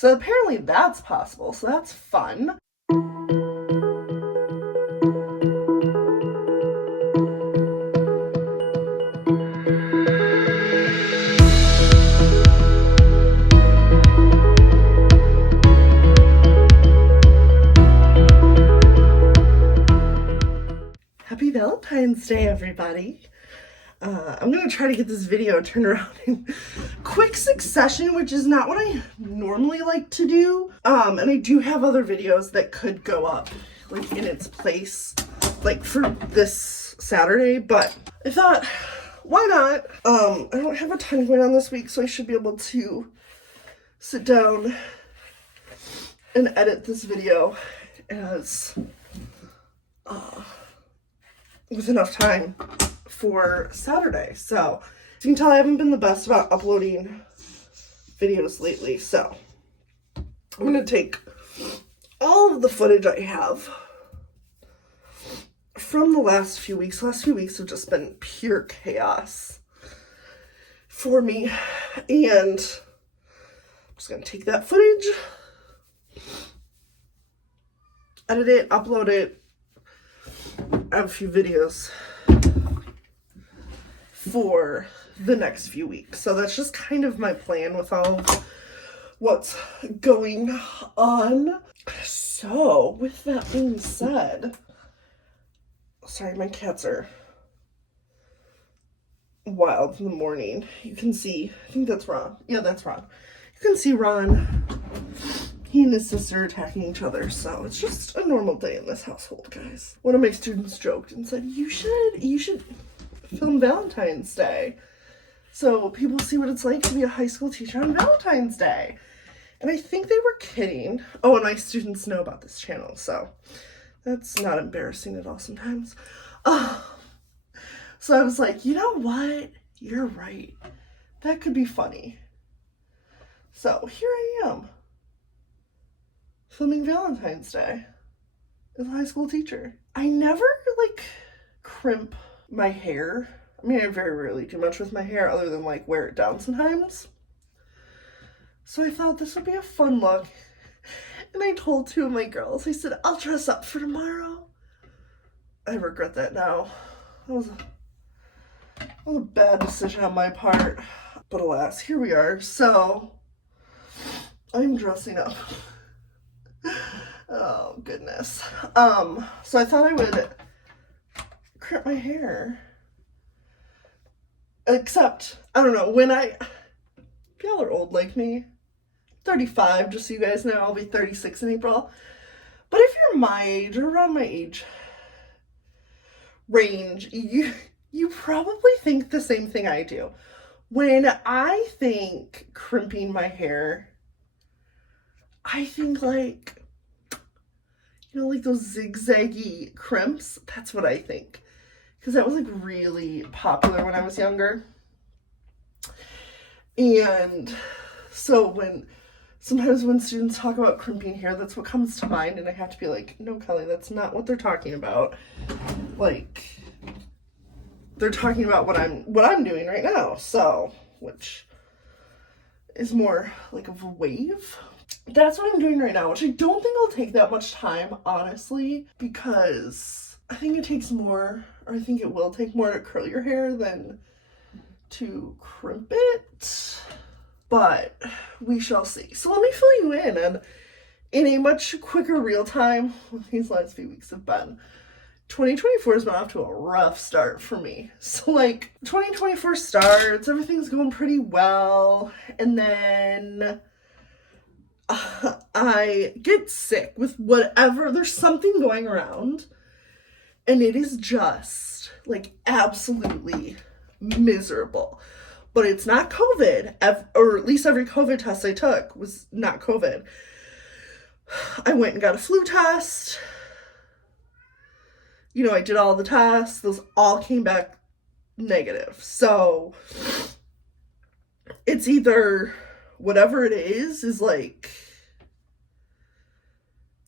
So apparently that's possible, so that's fun. Happy Valentine's Day, everybody. I'm going to try to get this video turned around in quick succession, which is not what I normally like to do. And I do have other videos that could go up, like, in its place, like, for this Saturday, but I thought, why not? I don't have a ton going on this week, so I should be able to sit down and edit this video as, with enough time for Saturday. So as you can tell, I haven't been the best about uploading videos lately. So I'm going to take all of the footage I have from the last few weeks. The last few weeks have just been pure chaos for me. And I'm just going to take that footage, edit it, upload it. I have a few videos for the next few weeks. So that's just kind of my plan with all of what's going on. So with that being said, sorry, my cats are wild in the morning. You can see, I think that's Ron. Yeah, that's Ron. You can see Ron, he and his sister attacking each other. So it's just a normal day in this household, guys. One of my students joked and said, you should film Valentine's Day so people see what it's like to be a high school teacher on Valentine's Day. And I think they were kidding. Oh, and my students know about this channel, so that's not embarrassing at all sometimes. So I was like, you know what? You're right. That could be funny. So here I am, filming Valentine's Day as a high school teacher. I never, like, crimp my hair. I mean, I very rarely do much with my hair other than, like, wear it down sometimes. So I thought this would be a fun look. And I told two of my girls, I said, I'll dress up for tomorrow. I regret that now. That was a bad decision on my part. But alas, here we are. So I'm dressing up. Oh, goodness. So I thought I would crimp my hair. Except, I don't know, if y'all are old like me, 35, just so you guys know, I'll be 36 in April. But if you're my age or around my age range, you probably think the same thing I do. When I think crimping my hair, I think like, you know, like those zigzaggy crimps. That's what I think. Because that was like really popular when I was younger. And so sometimes when students talk about crimping hair, that's what comes to mind. And I have to be like, no, Kelly, that's not what they're talking about. Like, they're talking about what I'm doing right now. So, which is more like of a wave. That's what I'm doing right now, which I don't think will take that much time, honestly, because I think it takes more, or I think it will take more to curl your hair than to crimp it, but we shall see. So let me fill you in, and in a much quicker real time, what these last few weeks have been. 2024 has been off to a rough start for me. So like 2024 starts, everything's going pretty well, and then I get sick with whatever, there's something going around, and it is just like absolutely miserable. But it's not COVID, or at least every COVID test I took was not COVID. I went and got a flu test. You know, I did all the tests. Those all came back negative. So it's either whatever it is like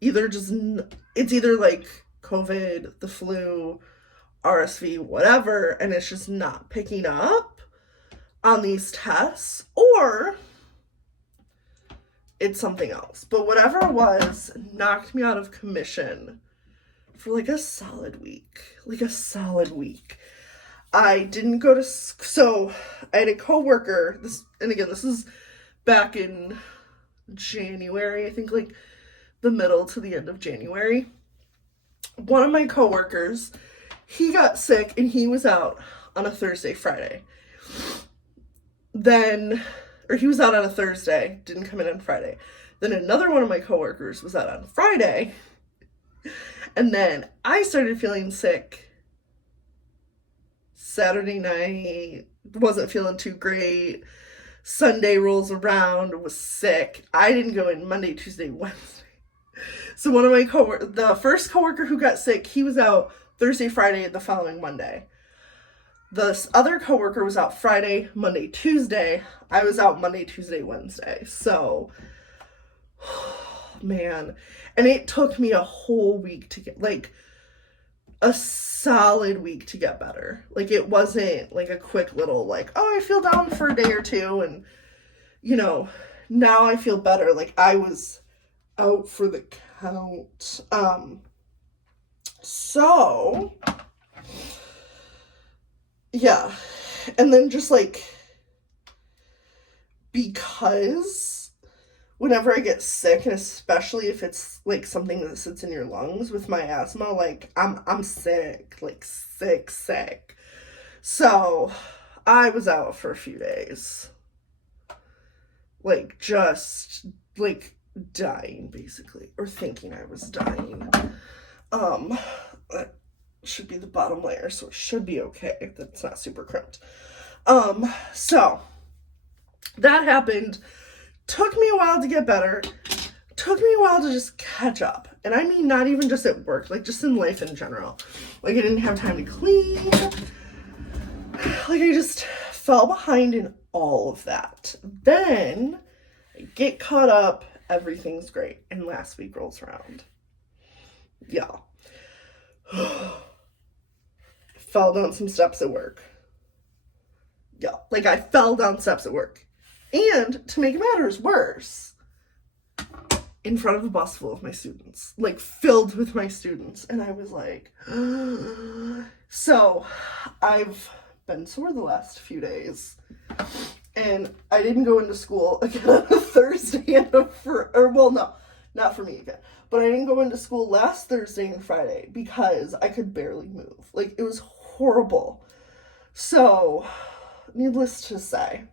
it's either like COVID, the flu, RSV, whatever, and it's just not picking up on these tests, or it's something else. But whatever it was knocked me out of commission for like a solid week. Like a solid week. I didn't go to, so I had a coworker, and again, this is back in January, I think like the middle to the end of January. One of my coworkers, he got sick and he was out on a Thursday, Friday. Or he was out on a Thursday, didn't come in on Friday. Then another one of my coworkers was out on Friday. And then I started feeling sick Saturday night, wasn't feeling too great. Sunday rolls around, was sick. I didn't go in Monday, Tuesday, Wednesday. So one of my the first coworker who got sick, he was out Thursday, Friday, the following Monday. The other coworker was out Friday, Monday, Tuesday. I was out Monday, Tuesday, Wednesday. So, man. And it took me a whole week to get, like, a solid week to get better. Like, it wasn't like a quick little, like, oh, I feel down for a day or two and, you know, now I feel better. Like, I was out for the count. So, yeah. And then just, like, because whenever I get sick, and especially if it's like something that sits in your lungs with my asthma, like I'm sick, like sick. So I was out for a few days, like just like dying basically, or thinking I was dying. That should be the bottom layer, so it should be okay. That's not super crimped. So that happened. Took me a while to get better. Took me a while to just catch up. And I mean, not even just at work, like just in life in general. Like I didn't have time to clean. Like I just fell behind in all of that. Then I get caught up. Everything's great. And last week rolls around. Yeah. Fell down some steps at work. Yeah. Like I fell down steps at work. And to make matters worse, in front of a bus full of my students, like filled with my students. And I was like, so I've been sore the last few days. And I didn't go into school again on a Thursday not for me again. But I didn't go into school last Thursday and Friday because I could barely move. Like it was horrible. So, needless to say,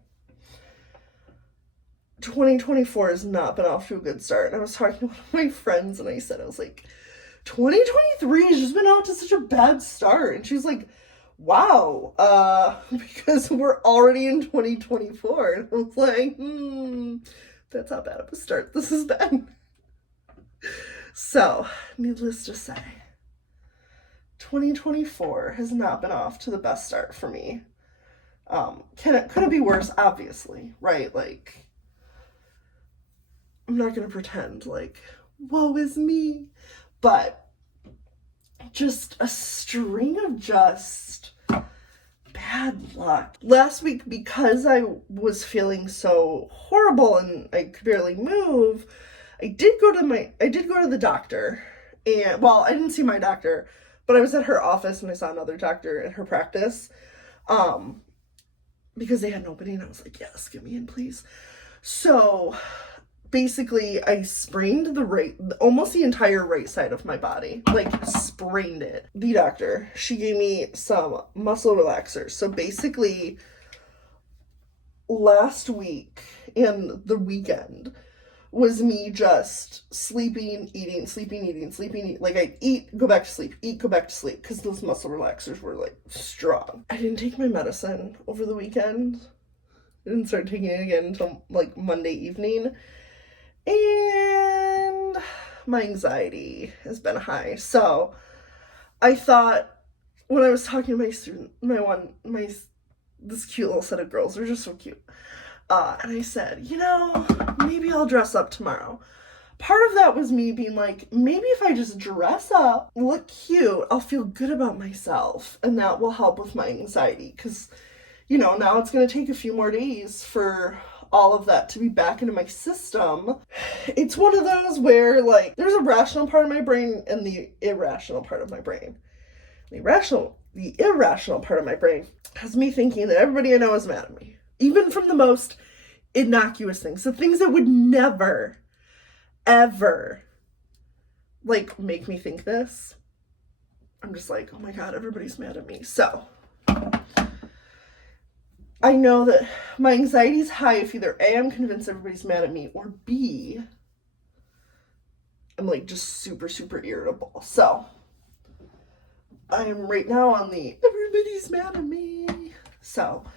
2024 has not been off to a good start. And I was talking to one of my friends and I was like, 2023 has just been off to such a bad start. And she was like, wow, because we're already in 2024. And I was like, that's how bad of a start this has been. So, needless to say, 2024 has not been off to the best start for me. Could it be worse? Obviously, right? Like, I'm not going to pretend like, woe is me, but just a string of just bad luck. Last week, because I was feeling so horrible and I could barely move, I did go to the doctor, and, well, I didn't see my doctor, but I was at her office and I saw another doctor at her practice, because they had an opening. I was like, yes, get me in, please. So basically I sprained almost the entire right side of my body, like sprained it. The doctor, she gave me some muscle relaxers. So basically last week and the weekend was me just sleeping, eating. Like I'd eat, go back to sleep, eat, go back to sleep, because those muscle relaxers were like strong. I didn't take my medicine over the weekend. I didn't start taking it again until like Monday evening. And my anxiety has been high. So I thought, when I was talking to my student, this cute little set of girls, they're just so cute. And I said, maybe I'll dress up tomorrow. Part of that was me being like, maybe if I just dress up, look cute, I'll feel good about myself. And that will help with my anxiety. Because, now it's going to take a few more days for all of that to be back into my system. It's one of those where, like, there's a rational part of my brain and the irrational part of my brain. The irrational part of my brain has me thinking that everybody I know is mad at me. Even from the most innocuous things. The things that would never, ever, like, make me think this. I'm just like, oh my God, everybody's mad at me. So, I know that my anxiety is high if either A, I'm convinced everybody's mad at me, or B, I'm like just super, super irritable. So, I am right now on the everybody's mad at me. So, I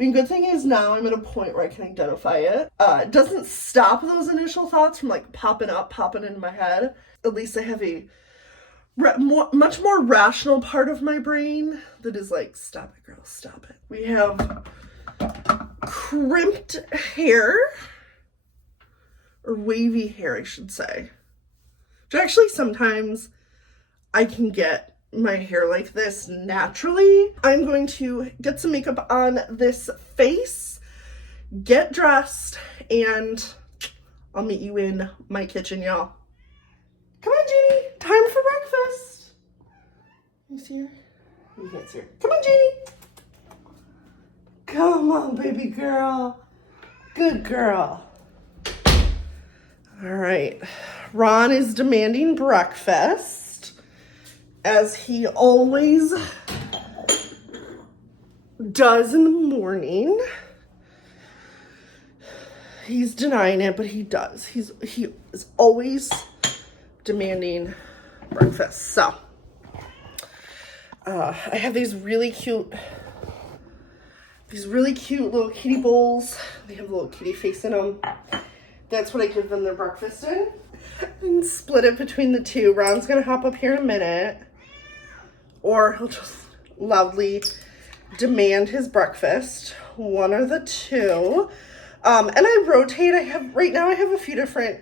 mean, good thing is now I'm at a point where I can identify it. It doesn't stop those initial thoughts from like popping into my head. At least I have a much more rational part of my brain that is like, stop it, girl, stop it. We have crimped hair, or wavy hair, I should say. Which actually sometimes I can get my hair like this naturally. I'm going to get some makeup on this face, get dressed, and I'll meet you in my kitchen, y'all. Come on, Jeannie. Time for breakfast. You see her? You can't see her. Come on, Jeannie. Come on, baby girl. Good girl. All right. Ron is demanding breakfast, as he always does in the morning. He's denying it, but he does. He is always demanding breakfast. So, I have these really cute little kitty bowls. They have a little kitty face in them. That's what I give them their breakfast in. And split it between the two. Ron's gonna hop up here in a minute, or he'll just loudly demand his breakfast. One or the two. And I rotate. Right now I have a few different,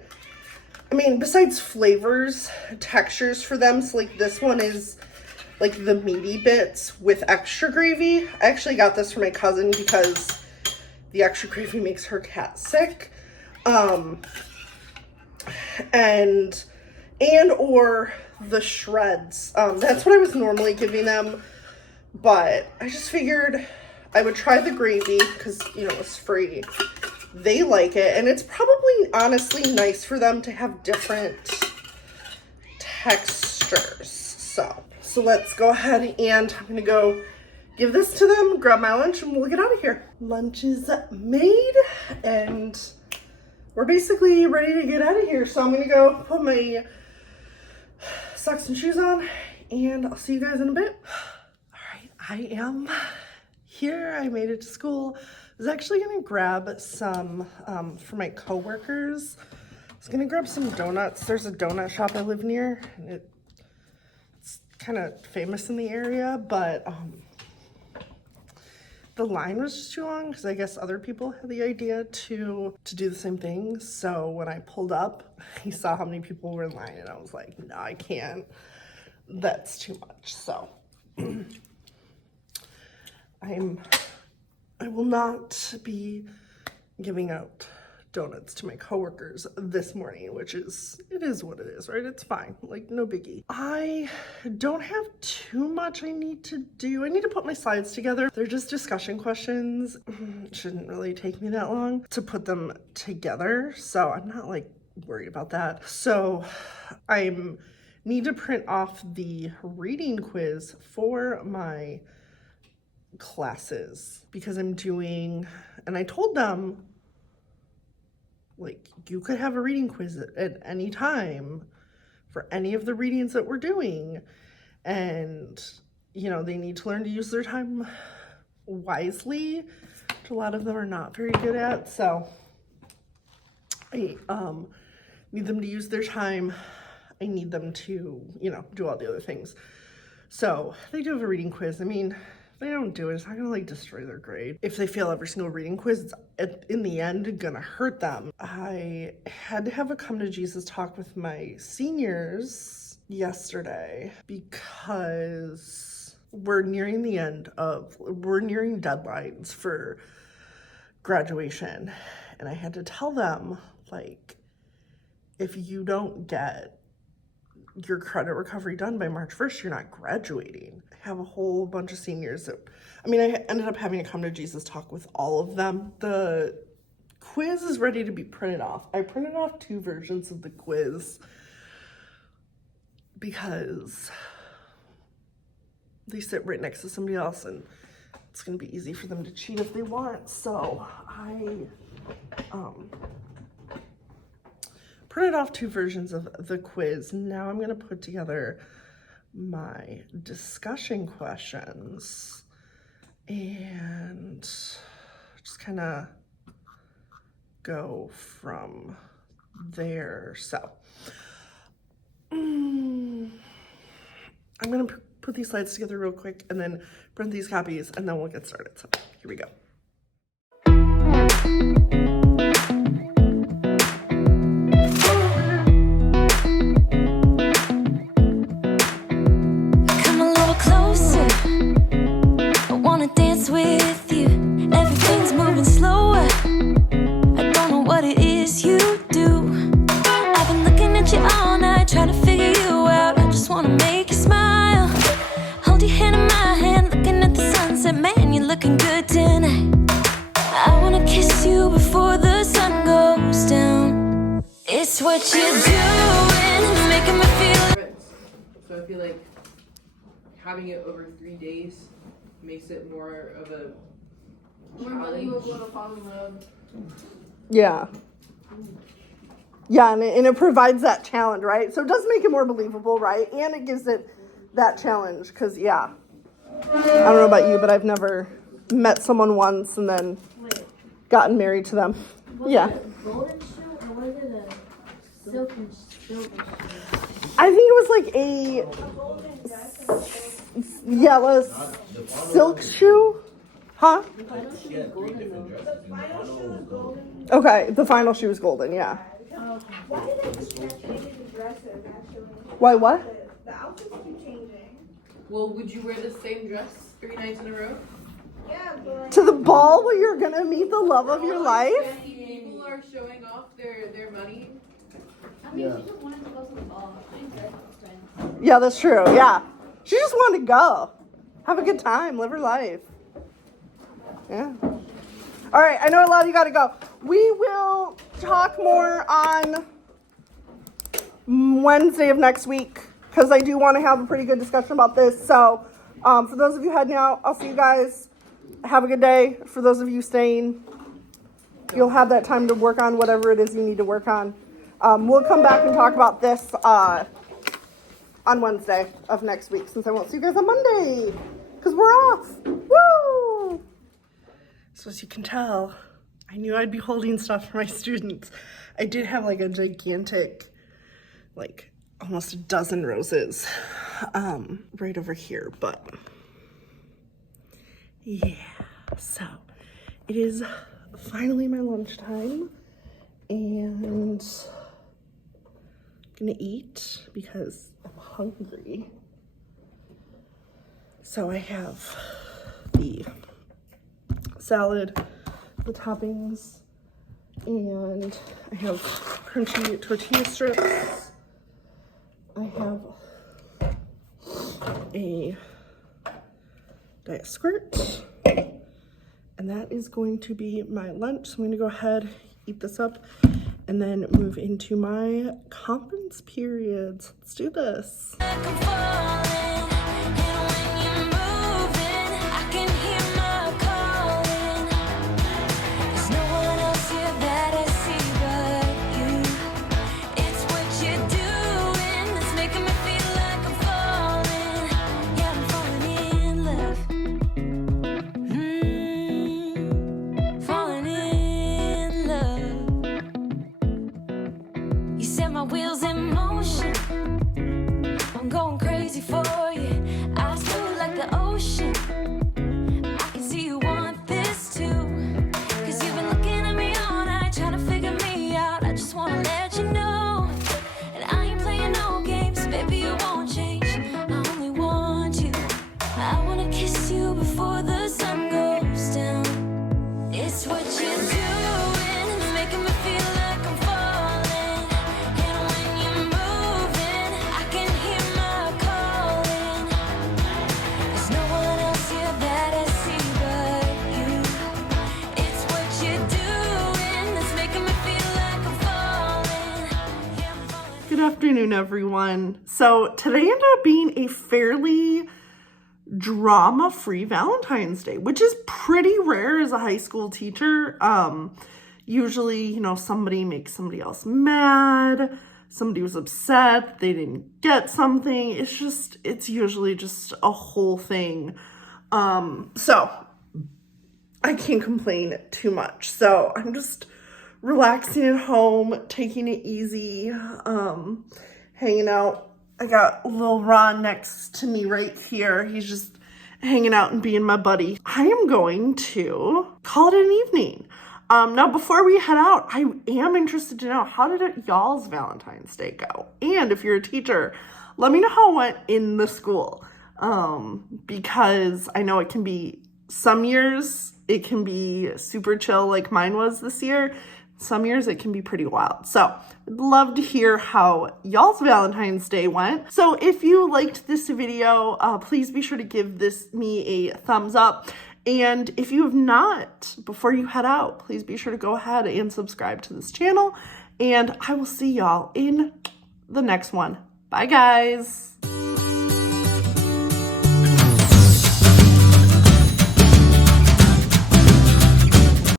besides flavors, textures for them. So like this one is like the meaty bits with extra gravy. I actually got this for my cousin because the extra gravy makes her cat sick. And or the shreds. That's what I was normally giving them, but I just figured I would try the gravy because, it's free. They like it, and it's probably honestly nice for them to have different textures. So let's go ahead, and I'm gonna go give this to them, grab my lunch, and we'll get out of here. Lunch is made, and we're basically ready to get out of here. So I'm gonna go put my socks and shoes on, and I'll see you guys in a bit. All right, I am here. I made it to school. I was actually gonna grab some for my coworkers. I was gonna grab some donuts. There's a donut shop I live near, and it's kind of famous in the area, but the line was just too long because I guess other people had the idea to do the same thing. So when I pulled up, I saw how many people were in line, and I was like, no, I can't. That's too much. So I will not be giving out donuts to my coworkers this morning, it is what it is, right? It's fine, like no biggie. I don't have too much I need to do. I need to put my slides together. They're just discussion questions. It shouldn't really take me that long to put them together, so I'm not like worried about that. So I need to print off the reading quiz for my classes because I'm doing, and I told them, like, you could have a reading quiz at any time for any of the readings that we're doing. And, they need to learn to use their time wisely, which a lot of them are not very good at. So I need them to use their time. I need them to, do all the other things. So they do have a reading quiz. If they don't do it, it's not gonna like destroy their grade. If they fail every single reading quiz, it's in the end gonna hurt them. I had to have a come to Jesus talk with my seniors yesterday because we're nearing deadlines for graduation. And I had to tell them, like, if you don't get your credit recovery done by March 1st, you're not graduating. I have a whole bunch of seniors that, I mean, I ended up having to come to Jesus Talk with all of them. The quiz is ready to be printed off. I printed off 2 versions of the quiz because they sit right next to somebody else and it's going to be easy for them to cheat if they want. So I printed off 2 versions of the quiz. Now I'm going to put together my discussion questions and just kind of go from there. So I'm going to put these slides together real quick and then print these copies and then we'll get started. So here we go. Come a little closer, I wanna dance with you. Everything's moving slower, I don't know what it is you do. I've been looking at you all night, trying to figure you out. I just wanna make you smile. Hold your hand in my hand, looking at the sunset. Man, you're looking good tonight. I wanna kiss you before the sun goes down. It's what you're doing, making me feel. So I feel like having it over 3 days makes it more of a challenge. Yeah. Yeah, and it provides that challenge, right? So it does make it more believable, right? And it gives it that challenge, because, yeah. I don't know about you, but I've never met someone once and then gotten married to them. Yeah. Was it a golden shoe or was it a silken silver shoe? I think it was like it was silk shoe. Huh? The final shoe was golden though. Okay, the final shoe was golden, yeah. Oh, okay. Why did they just keep changing the dresses, actually? Why what? The outfits keep changing. Well, would you wear the same dress 3 nights in a row? Yeah, but like, To the ball where you're gonna meet the love of your life? People are showing off their money. I mean, she just wanted to go to the ball. She said it was fine. Yeah, that's true, yeah. She just wanted to go. Have a good time, live her life. Yeah. All right, I know a lot of you gotta go. We will talk more on Wednesday of next week because I do want to have a pretty good discussion about this. So for those of you heading out, I'll see you guys. Have a good day. For those of you staying, you'll have that time to work on whatever it is you need to work on. We'll come back and talk about this on Wednesday of next week since I won't see you guys on Monday because we're off. Woo! So as you can tell, I knew I'd be holding stuff for my students. I did have like a gigantic, like almost a dozen roses right over here, but yeah. So it is finally my lunchtime and I'm gonna eat because I'm hungry. So I have the salad, the toppings, and I have crunchy tortilla strips. I have a diet squirt, and that is going to be my lunch. So I'm going to go ahead, eat this up, and then move into my conference periods. Let's do this. I'm falling, and when you're moving, I can hear my calling. There's no one else here that I see but you. It's what you're doing that's making me feel like I'm falling. Yeah, I'm falling in love. You set my wheels in motion. I'm going crazy for you. Eyes blue like the ocean. I can see you want this too. Cause you've been looking at me all night, trying to figure me out. I just wanna let you know. And I ain't playing no games, baby, you won't change. I only want you. I wanna kiss you before the sun goes down. It's what you're doing, Good afternoon, everyone. So today ended up being a fairly drama-free Valentine's Day, which is pretty rare as a high school teacher. Usually, you know, somebody makes somebody else mad, somebody was upset, they didn't get something. It's usually just a whole thing. So I can't complain too much. So I'm just relaxing at home, taking it easy, hanging out. I got little Ron next to me right here. He's just hanging out and being my buddy. I am going to call it an evening. Now, before we head out, I am interested to know, how did y'all's Valentine's Day go? And if you're a teacher, let me know how it went in the school. Because I know it can be, some years it can be super chill like mine was this year. Some years it can be pretty wild. So I'd love to hear how y'all's Valentine's Day went. So if you liked this video, please be sure to give me a thumbs up. And if you have not, before you head out, please be sure to go ahead and subscribe to this channel. And I will see y'all in the next one. Bye, guys.